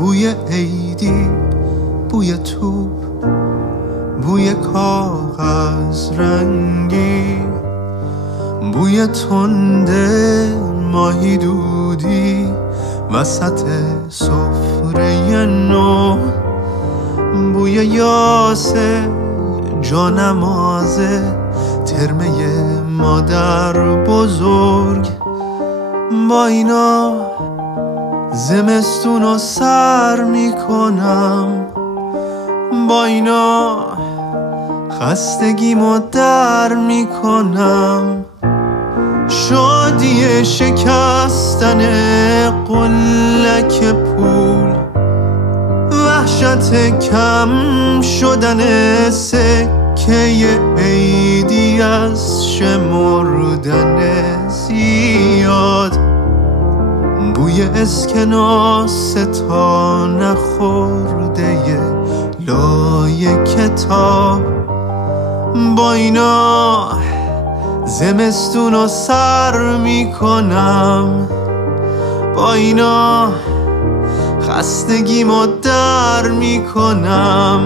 بوی عیدی، بوی توپ، بوی کاغذ رنگی، بوی تنده ماهی دودی وسط سفره نو، بوی یاسه جانمازه ترمه مادر بزرگ. با اینا زمستونو سر میکنم، با اینا خستگیمو در میکنم. شادی شکستن قلک پول، وحشت کم شدن سکه عیدی از شمردن زیاد، بوی اسکناس تا نخورده لای کتاب. با اینا زمستونو سر میکنم، با اینا خستگیمو در میکنم.